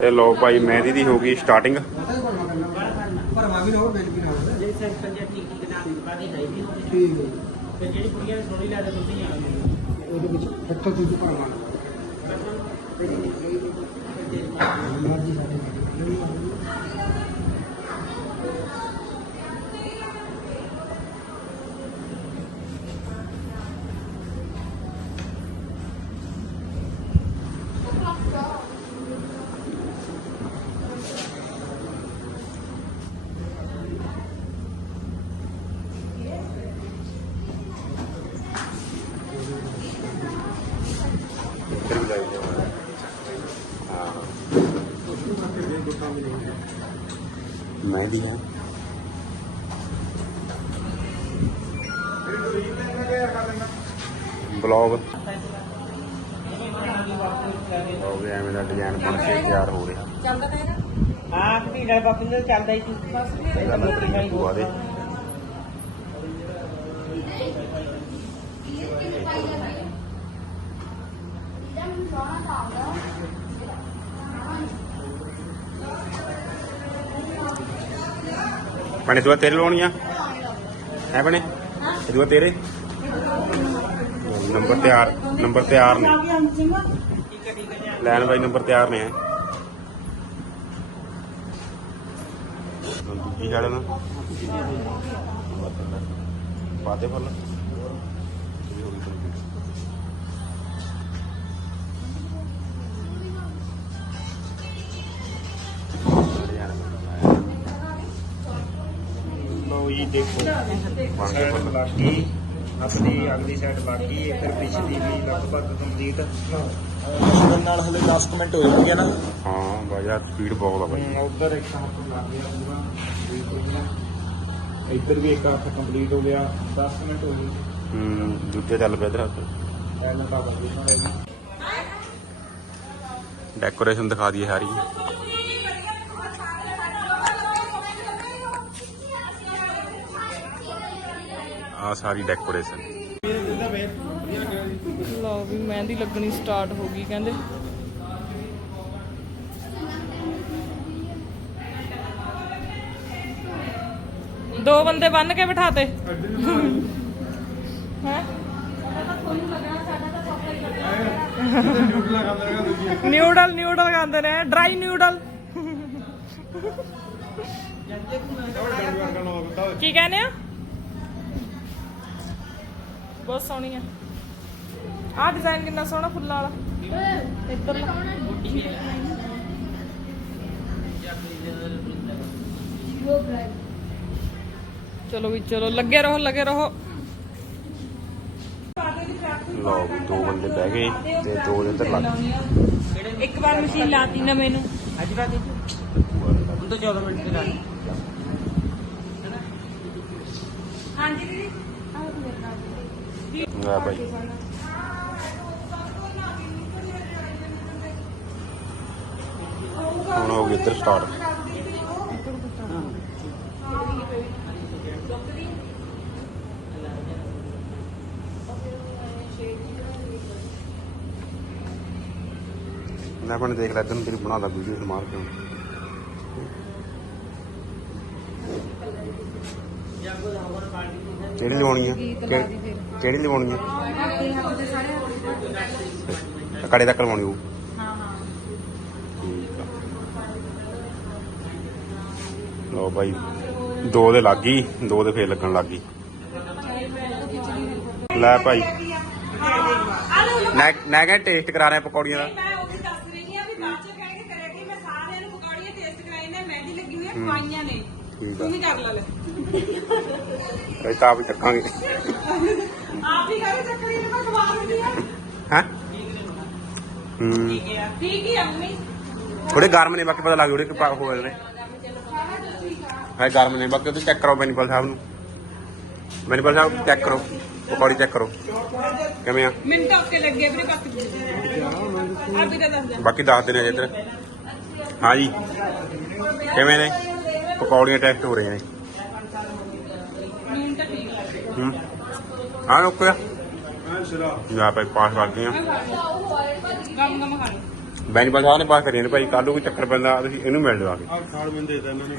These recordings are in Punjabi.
ਤੇ ਲੋ ਭਾਈ ਮਹਿੰਦੀ ਦੀ ਹੋ ਗਈ ਸਟਾਰਟਿੰਗ ਭਰਵਾ ਵੀ ਰਹੋ ਬਿਲ ਵੀ ਨਾ ਹੋਵੇ ਜਿਹੜੀ ਸੈਕਸ਼ਨ ਠੀਕ ਠੀਕ ਨਾਲ ਬਾਦੀ ਹੈ। ਵੀ ਠੀਕ ਹੈ ਤੇ ਜਿਹੜੀ ਕੁੜੀਆਂ ਨੇ ਥੋੜੀ ਲੈ ਤੁਸੀਂ ਆ ਉਹਦੇ ਵਿੱਚ ਹੱਥੋਂ ਤੁਸੀਂ ਭਰਵਾ ਮਹਿੰਦੀ ਹੈ। ਬਲੌਗ। ਹੋ ਗਿਆ ਐਵੇਂ ਦਾ ਡਿਜ਼ਾਈਨ ਬਣ ਕੇ ਤਿਆਰ ਹੋ ਰਿਹਾ। ਹਾਂ ਤੇ ਢੀਲਾ ਬਾਪੂ ਨੇ ਚੱਲਦਾ ਹੀ ਸੀ ਇਹਦਾ ਲੱਕੜੀ ਬੁਆ ਦੇ ਬਣੇ ਦੁਆ ਤੇਰੇ ਲਾਉਣੀਆਂ ਹੈ ਬਣੇ ਇਹ ਦੁਆ ਤੇਰੇ? ਨੰਬਰ ਤਿਆਰ ਨੰਬਰ ਤਿਆਰ ਨੇ। ਲੈਣ ਬਾਈ ਨੰਬਰ ਤਿਆਰ ਨੇ ਕੀ ਛੱਡ ਪਾਤੇ ਫਲ ਜੀ ਦੇਖੋ। ਸਾਈਡ ਬਾਕੀ ਆਪਣੀ ਅਗਲੀ ਸਾਈਡ ਬਾਕੀ ਇੱਕ ਪਿਛਲੀ ਵੀ ਲਗਭਗ ਕੰਪਲੀਟ ਮਸ਼ੀਨ ਨਾਲ ਹਲੇ 10 ਮਿੰਟ ਹੋਏ ਹੋਣਗੇ ਨਾ। ਹਾਂ ਬਾਜਾ ਸਪੀਡ ਬਹੁਤ ਆ ਬਾਈ। ਉਧਰ ਇੱਕ ਹੱਥ ਲੱਗ ਗਿਆ ਪੂਰਾ ਹੋ ਇੱਧਰ ਵੀ ਇੱਕ ਹੱਥ ਕੰਪਲੀਟ ਹੋ ਗਿਆ 10 ਮਿੰਟ ਹੋ ਗਏ। ਹੂੰ ਦੂਜੇ ਚੱਲ ਪਿਆ ਇਧਰ ਪਹਿਲਾਂ ਤਾਂ ਬਗੀ ਹੋਣਾ ਜੀ ਡੈਕੋਰੇਸ਼ਨ ਦਿਖਾ ਦਈਏ ਸਾਰੀ। ਆ ਸਾਰੀ ਡੈਕੋਰੇਸ਼ਨ ਲਓ ਵੀ ਮਹਿੰਦੀ ਲੱਗਣੀ ਸਟਾਰਟ ਹੋ ਗਈ, ਕਹਿੰਦੇ। ਦੋ ਬੰਦੇ ਬੰਨ ਕੇ ਬਿਠਾਤੇ। ਹੈ? ਨਿਊਡਲ ਨਿਊਡਲ ਖਾਂਦੇ ਨੇ ਡਰਾਈ ਨਿਊਡਲ ਕੀ ਕਹਿੰਦੇ ਆ? ਬਹੁਤ ਸੋਹਣੀ ਆ। ਆਹ ਡਿਜ਼ਾਈਨ ਕਿੰਨਾ ਸੋਹਣਾ ਫੁੱਲਾਂ ਵਾਲਾ। ਇੱਧਰ ਚਲੋ ਵੀ ਚਲੋ ਲੱਗੇ ਰਹੋ ਲੱਗੇ ਰਹੋ। ਲਓ ਵੀ ਦੋ ਬੰਦੇ ਬਹਿ ਗਏ ਤੇ ਦੋ ਦੇ ਇੱਧਰ ਲੱਗ ਗਏ ਇੱਕ ਵਾਰ ਮਸ਼ੀਨ ਲਾਤੀ ਨਾ ਮੈਨੂੰ। ਅੱਜ ਬਾਅਦ ਹੁਣ ਤਾਂ 14 ਮਿੰਟ ਦੀ ਗੱਲ ਹਾਂਜੀ ਲੈ ਭਾਈ ਹੁਣ ਹੋ ਗਈ ਇੱਧਰ ਸਟਾਰਟ ਮੈਂ ਆਪਣੇ ਦੇਖ ਲੈ ਤੈਨੂੰ ਤੇਰੀ ਬਣਾਦਾ ਵੀਡੀਓ ਮਾਰ ਕੇ ਕਿਹੜੀ ਲਵਾਉਣੀ ਆ? ਕਿਹੜੀ ਲਵਾਉਣੀ ਆ? ਕੜੇ ਤੱਕ ਲਵਾਉਣੀ ਉਹ ਠੀਕ ਆ। ਲਓ ਭਾਈ ਦੋ ਦੇ ਲੱਗ ਗਈ ਦੋ ਦੇ ਫੇਰ ਲੱਗਣ ਲੱਗ ਗਈ। ਲੈ ਭਾਈ। ਮੈਂ ਮੈਂ ਕਹਿੰਦਾ ਟੇਸਟ ਕਰਾ ਰਿਹਾ ਪਕੌੜੀਆਂ ਦਾ। ਮੈਂ ਉਹ ਵੀ ਦੱਸ ਰਹੀ ਆ ਵੀ ਬਾਅਦ ਚ ਕਹਿ ਕੇ ਕਰੇਗੀ ਮੈਂ ਸਾਰਿਆਂ ਨੂੰ ਪਕੌੜੀਆਂ ਟੇਸਟ ਕਰਾਈ ਨੇ ਮਹਿੰਦੀ ਲੱਗੀ ਹੋਈ ਹੈ। ਖਵਾਈਆਂ ਨੇ। ਠੀਕ ਆ। ਤੂੰ ਵੀ ਕਰ ਲੈ ਲੈ। ਅਸੀਂ ਤਾਂ ਆਪ ਹੀ ਚੱਕਾਂਗੇ। ਆਪ ਹੀ ਕਰੇ ਚੱਕਰੀ ਨੇ ਮੈਂ ਖਵਾ ਦਿੰਦੀ ਆ। ਹੈ? ਹੂੰ। ਠੀਕ ਹੀ ਆ ਮੰਮੀ। ਥੋੜੇ ਗਰਮ ਨੇ ਬਾਕੀ ਪਤਾ ਲੱਗ ਜੂੜੇ ਕਿ ਪਾ ਹੋ ਜਾਣੇ। ਹੈ ਗਰਮ ਨੇ ਬਾਕੀ ਤੁਸੀਂ ਚੈੱਕ ਕਰੋ ਮੈਨੀਪਲ ਸਾਹਿਬ ਨੂੰ। ਮੈਨੀਪਲ ਸਾਹਿਬ ਚੈੱਕ ਕਰੋ। ਪਕੌੜੀ ਚੈੱਕ ਕਰੋ। ਕਿਵੇਂ ਆ? ਮੈਨੂੰ ਤਾਂ ਲੱਗੇ ਆਪਣੇ ਕੱਟ ਆ ਵੀ ਤਾਂ ਦੱਸ ਦੇ ਬਾਕੀ ਦੱਸ ਦਿਨੇ ਜੇ ਇੱਧਰ ਹਾਂ ਜੀ ਕਿਵੇਂ ਨੇ? ਪਕੌੜੀਆਂ ਟੈਸਟ ਹੋ ਰਹੀਆਂ ਨੇ। ਹੂੰ। ਹਾਂ ਓਕੇ ਆ ਜਾ ਭਾਈ ਪਾਸ ਕਰ ਗਏ ਆ। ਗਮ ਗਮ ਖਾ ਲਓ ਬੈਂਕ ਸਾਹਿਬ ਨੇ ਪਾਸ ਕਰੀਆਂ ਨੇ ਭਾਈ ਕੱਲ ਨੂੰ ਕੋਈ ਚੱਕਰ ਪੈਂਦਾ ਤੁਸੀਂ ਇਹਨੂੰ ਮਿਲ ਦੇ ਇਹਨਾਂ ਨੇ।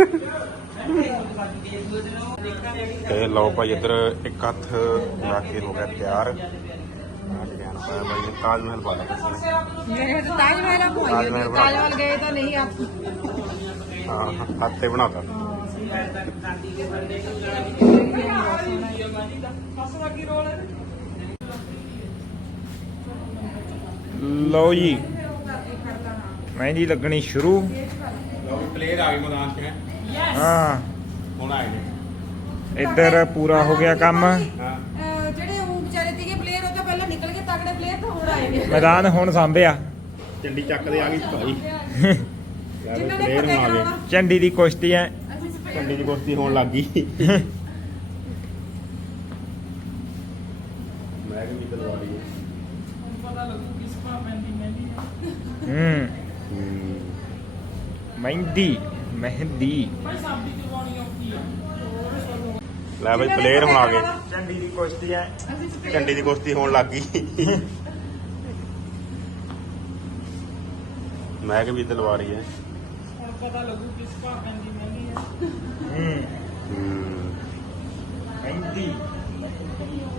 ਤੇ ਲਓ ਭਾਈ ਇੱਧਰ ਇੱਕ ਹੱਥ ਲਾ ਕੇ ਹੋ ਗਿਆ ਤਿਆਰ। ਆ ਤਾਜ ਮਹਿਲ ਪਾ ਲਿਆ। ਮੇਰੇ ਤਾਂ ਤਾਜ ਮਹਿਲ ਆ ਤਾਜ ਮਹਿਲ ਬਣਾ ਤਾਜ ਮਹਿਲ ਗਏ ਤਾਂ ਨਹੀਂ ਆਪ ਹਾਂ ਹੱਥ ਤੇ ਬਣਾਤਾ। ਲਓ ਜੀ। ਮਹਿੰਦੀ ਲੱਗਣੀ ਸ਼ੁਰੂ। ਲਓ ਪਲੇਅਰ ਆ ਗਏ ਮੈਦਾਨ 'ਚ ਹਾਂ। ਹੁਣ ਆਏ ਨੇ। ਇੱਧਰ ਪੂਰਾ ਹੋ ਗਿਆ ਕੰਮ। ਜਿਹੜੇ ਉਹ ਵਿਚਾਰੇ ਸੀਗੇ ਪਲੇਅਰ ਉਹ ਤਾਂ ਪਹਿਲਾਂ ਨਿਕਲ ਕੇ ਤਗੜੇ ਪਲੇਅਰ ਤਾਂ ਹੁਣ ਆਏ ਨੇ। ਮੈਦਾਨ ਹੁਣ ਸਾਂਭਿਆ। ਚੰਡੀ ਚੱਕ ਦੇ ਆ ਗਈ ਭਾਈ। ਜਿਨ੍ਹਾਂ ਨੇ ਪਲੇਅਰ ਫਤਿਹ ਆ ਗਏ। ਕਰਾਉਣਾ। ਝੰਡੀ ਦੀ ਕੁਸ਼ਤੀ ਅਸੀਂ ਸਪੇਨ ਚੰਡੀ ਦੀ ਕੁਸ਼ਤੀ ਹੋਣ ਲੱਗ ਗਈ। ਮੈਂ ਕਿ ਨਿਕਲ ਵਾਲੀ ਹੈ। ਹੂੰ। ਹੂੰ। ਮਹਿੰਦੀ ਮਹਿੰਦੀ। ਲੈ ਬਈ ਪਲੇਅਰ ਹੁਣ ਆ ਗਏ ਝੰਡੀ ਦੀ ਕੁਸ਼ਤੀ ਐ ਅਸੀਂ ਦੀ ਕੁਸ਼ਤੀ ਹੋਣ ਲੱਗ ਗਈ। ਮੈਂ ਕਿ ਵੀ ਹੂੰ। ਮਹਿੰਦੀ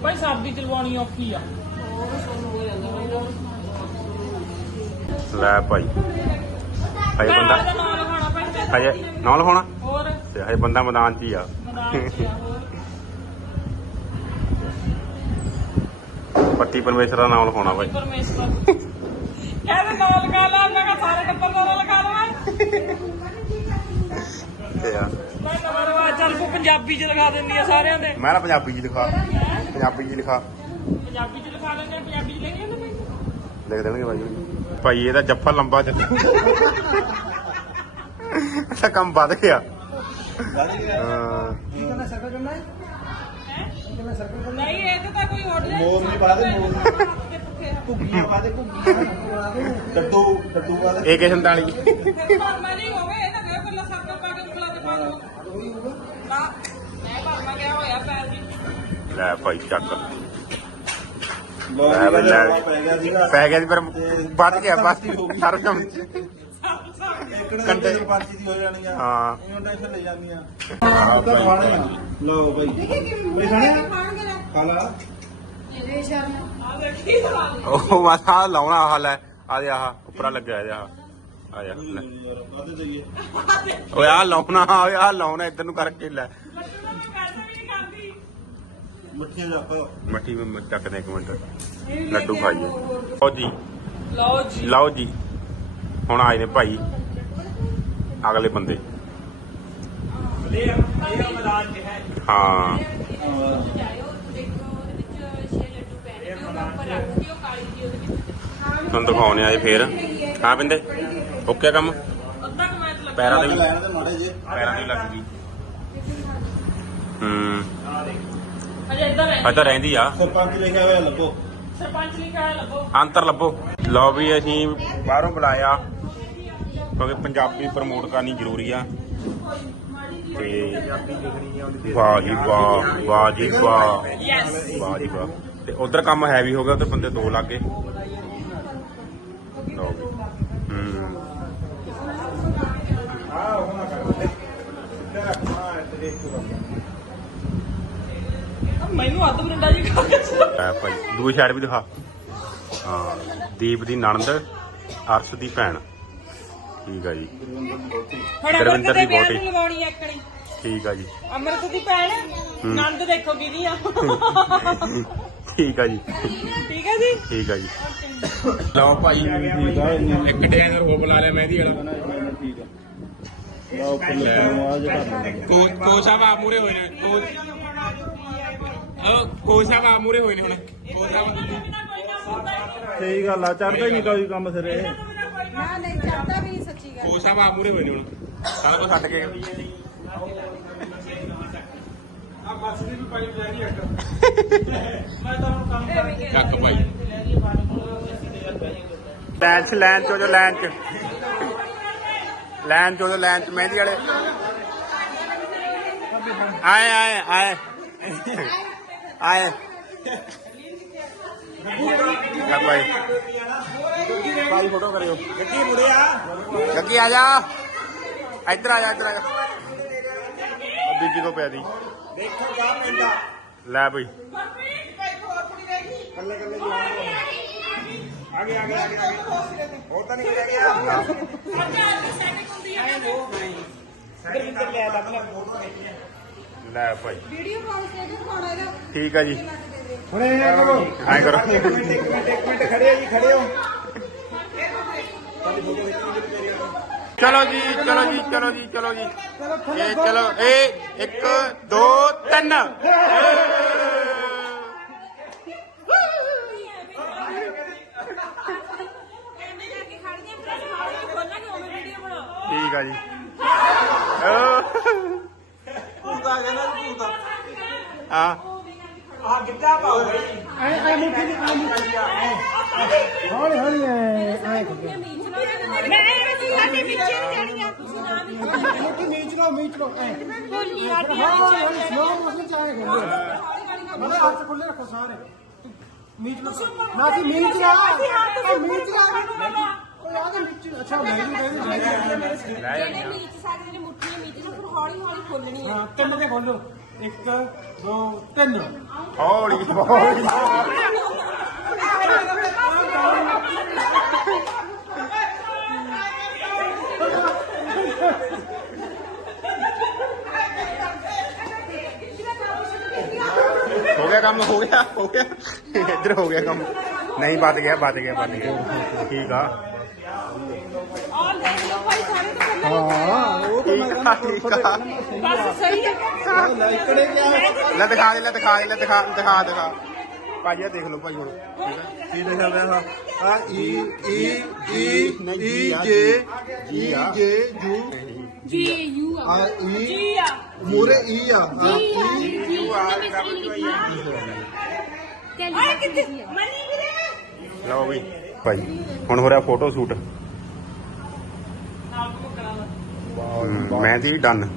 ਭਾਈ ਚਲਵਾਉਣੀ ਔਖੀ ਆ। ਲੈ ਭਾਈ। ਹਜੇ ਬੰਦਾ। ਨਾਲ ਹਜੇ ਨਾਲ ਹੋਣਾ ਹੋਰ? ਤੇ ਹਜੇ ਬੰਦਾ ਮੈਦਾਨ 'ਚ ਹੀ ਆ। ਮੈਦਾਨ ਚ ਆ, ਹੋਰ? ਪੱਟੀ ਪਰਮੇਸ਼ਰ ਦਾ ਨਾਮ ਲਿਖਾਉਣਾ ਭਾਈ। ਪਰਮੇਸ਼ਵਰ। ਕਹਿੰਦੇ ਨਾਲ ਲਗਾ ਲਾ ਮੈਂ ਕਿਹਾ ਸਾਰੇ ਟੱਬਰ ਨਾਲ ਲਗਾ ਤੇ ਆ। ਮੈਂ ਨਵਾਂ ਰਵਾਜ ਚੱਲ ਕੋ ਪੰਜਾਬੀ ਚ ਲਗਾ ਦਿੰਦੀ ਆ ਸਾਰਿਆਂ ਦੇ। ਮੈਂ ਨਾ ਪੰਜਾਬੀ 'ਚ ਲਿਖਾ। ਪੰਜਾਬੀ 'ਚ ਲਿਖਾ। ਪੰਜਾਬੀ ਚ ਲਿਖਾ ਆ, ਪੰਜਾਬੀ ਚ ਲੈ ਜਾਂਦੇ ਲਿਖ ਦੇਣਗੇ ਭਾਈ ਭਾਈ ਇਹਦਾ ਜੱਫਾ ਲੰਬਾ ਚੱਲ। ਇਹਦਾ ਕੰਮ ਵੱਧ ਗਿਆ। ਹਾਂ ਕਿੰਨਾ ਸਰਕਲ ਕਰਨਾ ਹੈ ਕਿੰਨਾ ਸਰਕਲ ਕਰਨਾ ਨਹੀਂ ਇਹ ਤਾਂ ਕੋਈ ਹੋਰ ਨਹੀਂ ਮੋਰ ਨਹੀਂ ਪਾ ਦੇ, ਮੋਰ ਮੋਰ ਘੁੱਗੀਆਂ ਪਾ ਦੇ ਘੁੱਗੀਆਂ ਡੱਡੂ ਡੱਡੂ ਪਾ ਦੇ। ਇਹ ਕਿਸਮ ਦਾਲੀ ਭਰਮਾ ਨਹੀਂ ਹੋਵੇ ਇਹ ਤਾਂ ਗਏ ਪਹਿਲਾਂ ਸਰਕਲ ਪਾ ਕੇ ਉਂਗਲਾਂ ਤੇ ਪਾ ਲਓ। ਉਹੀ ਹੋਊਗਾ ਨਾ ਮੈਂ ਭਰਮਾ ਗਿਆ ਹੋਇਆ ਪੈਰ ਜੀ ਲੈ ਭਾਈ ਚੱਕ। ਲੋ ਲੈ ਬਈ ਲੈ। ਪੈ ਗਿਆ ਸੀਗਾ। ਪੈ ਗਿਆ ਸੀ ਪਰ ਵੱਧ ਗਿਆ ਬਸ ਹਰ ਕੰਮ ਇੱਕ ਕੰਟੇ- ਕੰਟੇ ਦੀ ਪਾਰਟੀ ਦੀ ਹੋ ਜਾਣੀ ਆ ਹਾਂ। ਇਹਨੂੰ ਟੈਨਸ਼ਨ ਲੈ ਜਾਂਦੀ ਆ ਉਹ ਤਾਂ ਖਾਣੇ ਆ। ਲਓ ਬਈ। ਬਈ ਖਾਣੇ ਆ ਖਾਣਗੇ ਨਾ ਖਾ ਲਾ। ਇਹ ਸ਼ਰਮ ਆ ਦੇਖੀ ਸਵਾਲ ਉਹ ਮਸਾ ਲਾਉਣਾ ਹਾਲ ਹੈ ਆ ਦੇ ਆਹ ਉੱਪਰਾ ਲੱਗਿਆ ਇਹਦੇ ਆਹ। ਆ ਜਾ ਲੈ। ਯਾਰ ਕਾਹਦੇ ਦਈਏ ਓਏ ਆ ਲਾਉਣਾ ਓਏ ਆ ਲਾਉਣਾ ਇੱਧਰ ਨੂੰ ਕਰਕੇ ਲੈ। ਲੱਡੂ ਨੂੰ ਪੈਸੇ ਵੀ ਨਹੀਂ ਖਾਂਦੀ। ਮੱਠੀਆਂ ਜਾਪਾ ਮੱਠੀ ਮੈਂ ਚੱਕਦੇ ਇੱਕ ਮਿੰਟ। ਲੱਡੂ ਖਾਈਏ। ਲਓ ਜੀ। ਲਓ ਜੀ। ਲਓ ਜੀ। ਹੁਣ ਆਏ ਨੇ ਭਾਈ। ਅਗਲੇ ਬੰਦੇ। ਹੈ। ਹਾਂ ਤੁਹਾਨੂੰ ਦਿਖਾਉਣੇ ਆਏ ਫੇਰ। ਹਾਂ ਬਿੰਦੇ ਓਕੇ ਕੰਮ? ਪੈਰਾਂ ਦੇ ਵੀ ਪੈਰਾਂ ਦੀ ਲੱਗ ਗਈ। ਹੂੰ। ਅਜੇ ਇੱਧਰ ਰਹਿੰਦੀ ਆ। ਸਰਪੰਚ ਲਿਖਿਆ ਹੋਇਆ ਲੱਭੋ। ਸਰਪੰਚ ਕਹਾ ਲੱਭੋ। ਅੰਤਰ ਲੱਭੋ। ਲਓ ਵੀ ਅਸੀਂ ਬਾਹਰੋਂ ਬੁਲਾਇਆ। ਕਿਉਂਕਿ ਪੰਜਾਬੀ ਪ੍ਰਮੋਟ ਕਰਨੀ ਜ਼ਰੂਰੀ ਆ। ਤੇ ਵਾਹ ਜੀ ਵਾਹ ਵਾਹ ਜੀ ਵਾਹ ਵਾਹ ਜੀ ਵਾਹ। ਤੇ ਉਧਰ ਕੰਮ ਹੈਵੀ ਹੋ ਗਿਆ ਉਧਰ ਬੰਦੇ ਦੋ ਲੱਗੇ ਲਓ ਵੀ। ਹੂੰ ਮੈਨੂੰ ਅੱਧ ਬਰਿੰਡਾ ਜੀ ਖਾ ਕੇ ਲੈ ਭਾਈ ਦੂਜੀ ਸਾਈਡ ਵੀ ਦਿਖਾ। ਹਾਂ ਦੀਪ ਦੀ ਨਣਦ ਅਰਸ਼ ਦੀ ਭੈਣ। ਠੀਕ ਆ ਜੀ। ਹੁਣ ਗੁਰਵਿੰਦਰ ਅਮਰਤ ਦੀ। ਨੂੰ ਲਗਾਉਣੀ ਹੈ ਇੱਕਣੀ ਠੀਕ ਆ ਜੀ। ਅਮਰਤ ਦੀ ਭੈਣ। ਨੰਦ ਦੇਖੋ ਕਿਹਦੀ ਆ। ਠੀਕ ਆ ਜੀ। ਠੀਕ ਹੈ ਜੀ? ਠੀਕ ਆ ਜੀ। ਲਓ ਭਾਈ ਠੀਕ ਆ। ਇੱਕ ਡਿਜ਼ਾਈਨਰ ਹੋ ਬੁਲਾ ਲਿਆ ਮਹਿੰਦੀ ਵਾਲਾ। ਠੀਕ ਆ ਲਓ ਆ ਸਾਹਿਬ ਆ ਮੂਰੇ ਹੋਏ ਨੇ। ਉਹ ਸਾਹਿਬ ਆ ਮੂਰੇ ਹੋਏ ਨੇ ਹੁਣ। ਸਾਹਿਬ ਸਹੀ ਗੱਲ ਆ ਚੜਦਾ ਹੀ ਨਹੀਂ ਕੋਈ ਕੰਮ ਸਿਰੇ ਨਾ ਨਹੀਂ ਚੜਦਾ ਵੀ ਸਾਹਿਬ ਆ ਮੂਰੇ ਹੋਏ ਨੇ ਹੁਣ ਸਾਰਾ ਕੁਝ ਛੱਡ ਕੇ ਚੱਕ ਭਾਈ। ਲੈਨ ਚ ਲੈਨ ਚ ਜੋ ਲੈਨ ਚ। ਲੈਨ ਚ ਜੋ ਲੈਨ ਚ ਮਹਿੰਦੀ ਵਾਲੇ। ਆਏ ਆਏ ਆਏ। ਆਏ। ਕਰ ਭਾਈ ਭਾਈ ਫੋਟੋ ਕਰਿਓ ਗੱਡੀ ਮੁੜਿਆ ਜੱਗੀ ਆ ਜਾ। ਇੱਧਰ ਆ ਜਾ ਇੱਧਰ ਆ ਜਾ। ਬੀਬੀ ਕੋ ਪਿਆ ਦੀ। ਦੇਖੋ ਕਾ ਪੈਂਦਾ ਲੈ ਬਈ। ਕੱਲੇ ਕੱਲੇ ਜੀ ਹੋਰ ਤਾਂ ਨਹੀਂ ਰਹਿ ਗਿਆ ਲੈ ਭਾਈ। ਵੀਡੀਓ ਕਾਲ ਦਿਖਾਉਣਾ ਇਹਦਾ। ਠੀਕ ਆ ਜੀ। ਹੁਣ ਇਹ ਕਰੋ। ਐਂ ਕਰੋ। ਇੱਕ ਮਿੰਟ ਇੱਕ ਮਿੰਟ ਇੱਕ ਮਿੰਟ ਖੜੇ ਹੋ ਜੀ ਖੜੇ ਹੋ। ਚਲੋ ਜੀ ਚਲੋ ਜੀ ਚਲੋ ਜੀ ਚਲੋ ਜੀ। ਇਹ ਚਲੋ ਇਹ 1 2 3 ਐਵੇਂ ਕਰਕੇ ਖੜੀਆਂ ਪ੍ਰੈਸ ਹਾਲ ਖੋਲਾਂਗੇ ਉਵੇਂ ਵੀਡੀਓ ਬਣਾਓ। ਠੀਕ ਆ ਜੀ ਭੂਤਾ ਕਹਿੰਦਾ ਜੀ ਭੂਤਾ ਆ ਆ ਗਿੱਧਾ ਪਾਓ ਬਈ ਐ ਐ ਮੁੱਠੀ ਦੀ ਆ ਮੁੱਠੀ ਹੌਲੀ ਹੌਲੀ ਐ ਐ ਮੈਂ ਅਸੀਂ ਸਾਡੇ ਪਿੱਛੇ ਨਹੀਂ ਜਾਣੀਆਂ ਤੁਸੀਂ ਨਾ ਵੀ ਮੋਸ਼ਨ ਚ ਆਏ ਕਰਦੇ ਮੇਰੇ ਹੱਥ ਖੁੱਲੇ ਰੱਖੋ ਸਾਰੇ ਮੀਚ ਲੋ ਨਾ ਸੀ ਮੀਚ ਲਾ ਆ ਮੀਚ ਲਾ ਉਹ ਆ ਦੇ ਵਿੱਚ ਅੱਛਾ ਮੈਂ ਵੀ ਜਿਹੜੇ ਮੀਚ ਸਕਦੇ ਨੇ ਮੁੱਠੀਆਂ ਮੀਚ ਨਾ ਫਿਰ ਹੌਲੀ ਹੌਲੀ ਖੋਲਣੀ ਹੈ ਹਾਂ ਤਿੰਨ ਦੇ ਖੋਲੋ 1 2 3 ਹੌਲੀ ਹੌਲੀ ਹੋ ਗਿਆ ਕੰਮ ਹੋ ਗਿਆ ਹੋ ਗਿਆ। ਇੱਧਰ ਹੋ ਗਿਆ ਕੰਮ। ਨਹੀਂ ਬਚ ਗਿਆ ਬਚ ਗਿਆ ਬਚ ਗਿਆ। ਠੀਕ ਆ। ਆਹ ਦੇਖ ਲਓ ਭਾਈ ਸਾਰੇ ਤਾਂ ਖੋਲ੍ਹਣ ਹਾਂ ਉਹ ਤਾਂ ਮੈਂ ਕਹਿੰਦਾ ਠੀਕ ਆ। ਬਸ ਸਹੀ ਹੈ ਲੈ ਇਕੜੇ ਕਿਆ ਲੈ ਦਿਖਾ ਦੇ ਲੈ ਦਿਖਾ ਦੇ ਲੈ ਦਿਖਾ ਦਿਖਾ ਦਿਖਾ। ਭਾਜੀ ਆ ਦੇਖ ਲਓ ਭਾਈ ਹੁਣ। ਠੀਕ ਆ ਕੀ ਲਿਖਿਆ ਹੋਇਆ ਆ ਈ ਈ ਈ ਈ ਜੇ ਈ ਜੇ ਯੂ ਜੀ ਯੂ ਆ। ਈ ਜੀ ਆ। ਮੂਰੇ ਈ ਆ। ਆ ਈ ਆਏ ਕਿੱਥੇ? ਮਨੀ ਵੀਰੇ? ਲਓ ਵੀ ਭਾਈ ਹੁਣ ਹੋ ਰਿਹਾ ਫੋਟੋ ਸ਼ੂਟ ਮੈਂ ਦੀ ਡਨ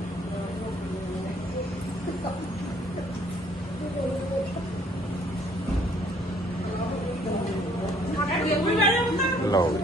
ਲਓ